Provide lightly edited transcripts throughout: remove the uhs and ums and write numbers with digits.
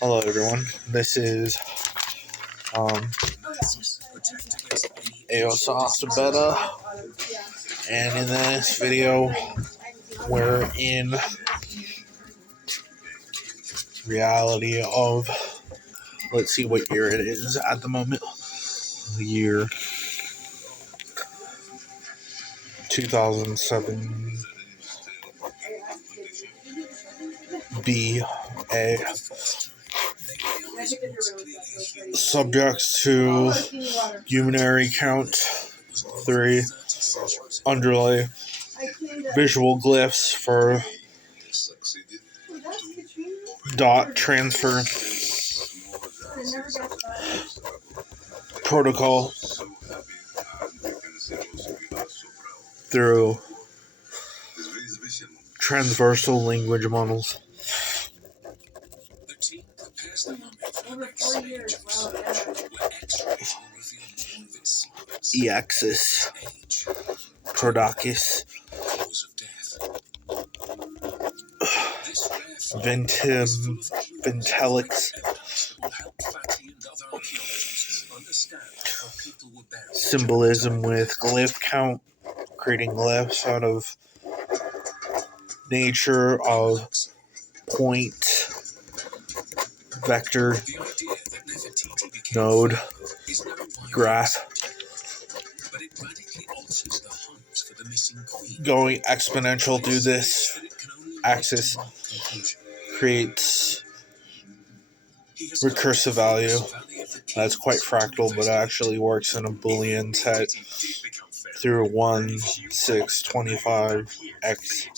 Hello everyone, this is Eosas Beta, and in this video we're in reality of, let's see what year it is at the moment, year 2007 B.A. Subjects to humanary count 3, underlay visual glyphs for dot transfer protocol through transversal language models. E-axis, Prodakis, Ventelix, symbolism with glyph count, creating glyphs out of nature of point, vector, node, graph, going exponential through this axis creates recursive value. That's quite fractal, but actually works in a Boolean set through 1, 6, 25, x.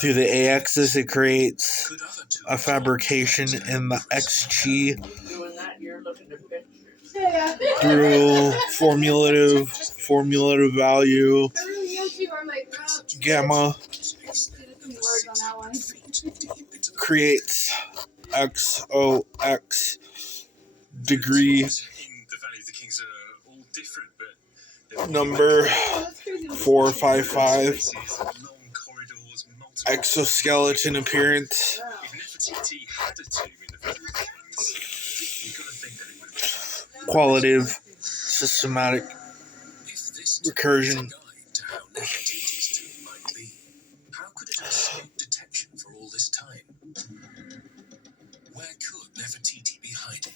Through the a-axis, it creates a fabrication in the x-chi through formulative value, gamma creates xox degree number 455 exoskeleton appearance qualitative systematic recursion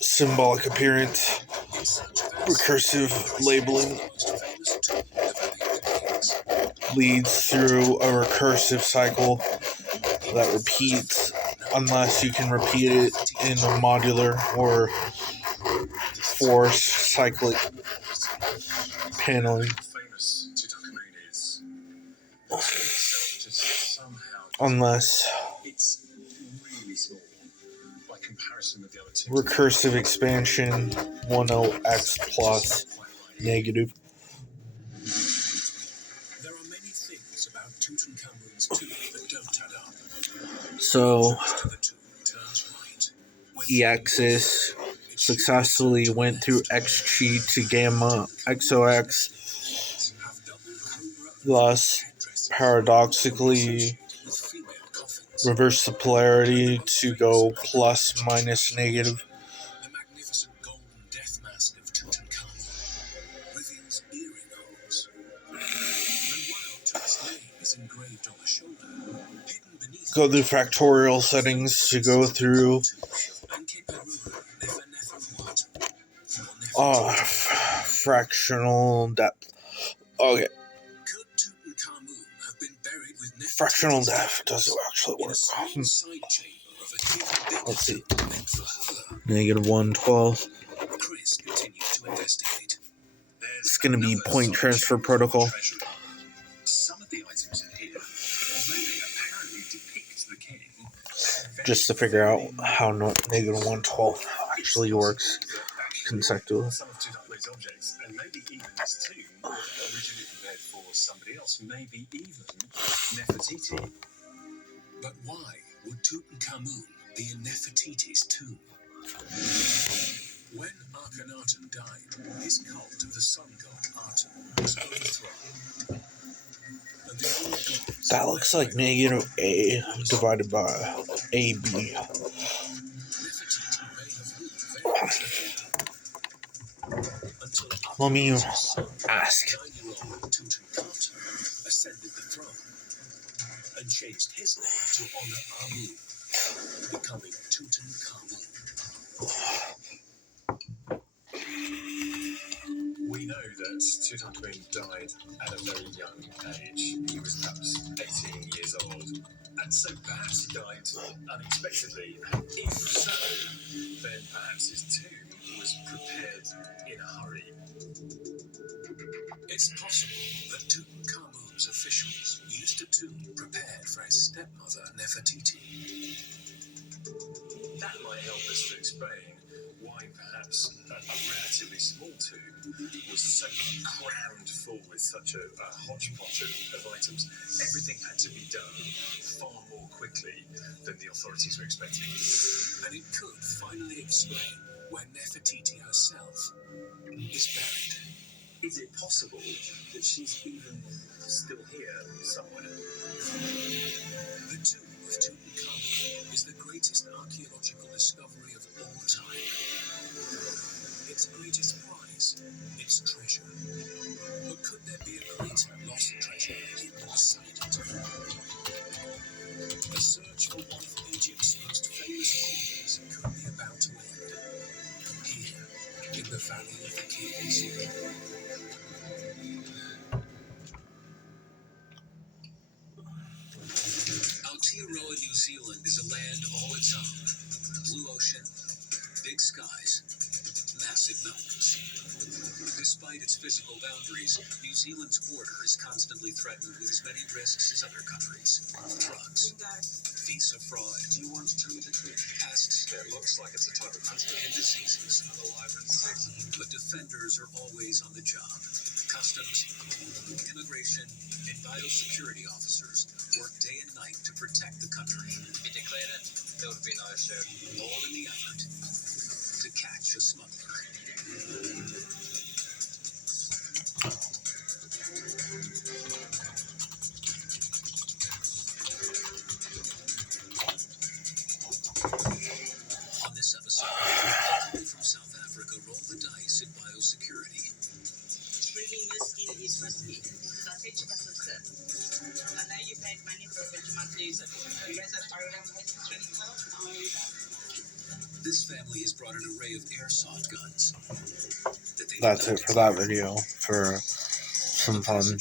symbolic appearance recursive labeling leads through a recursive cycle that repeats unless you can repeat it in a modular or force cyclic paneling. Unless recursive expansion 10x plus negative. So E-axis successfully went through x-chi to gamma xox, thus paradoxically reverse the polarity to go plus minus negative. Go through factorial settings to go through fractional depth. Okay. Fractional depth doesn't actually work. Let's see. Negative 112. It's going to be point transfer protocol. Just to figure out how negative 112 actually works consecutively. But why would Tutankhamun be in Nefertiti's tomb? When Akhenaten died, his cult of the sun god That looks like negative A divided by AB. Let me ask. And changed his name to honor Amun, becoming Tutankhamun. We know that Tutankhamun died at a very young age. He was perhaps 18 years old. And so perhaps he died unexpectedly. And if so, then perhaps his tomb was prepared in a hurry. It's possible that Tutankhamun's officials used a tomb prepared for his stepmother, Nefertiti. That might help us to explain why perhaps a relatively small tomb was so crammed full with such a hodgepodge of items. Everything had to be done far more quickly than the authorities were expecting. And it could finally explain where Nefertiti herself is buried. Is it possible that she's even still here somewhere? The tomb of Tutankhamun is the greatest archaeological discovery of all time. Its greatest prize, its treasure. But could there be a greater lost treasure hidden beside it? The search for one of Egypt's most famous queens could be about to end. Here, in the Valley of the Kings. Aotearoa, New Zealand is a land all its own. Blue ocean, big skies, massive mountains. Despite its physical boundaries, New Zealand's border is constantly threatened with as many risks as other countries. Drugs, visa fraud, do you want to tell me the truth? Pests, it looks like it's a type of country, and diseases. But defenders are always on the job. Customs, immigration, and biosecurity officers work day and night to protect the country. We declare it, there would be no issue. All in the effort to catch a smuggler. On this episode, people from South Africa roll the dice in biosecurity. Bringing this in is risky. That's it, you have to sit. I know you paid money for it, but you must use it. You guys are fired up with this family has brought an array of airsoft guns. That's it for that video. For some fun.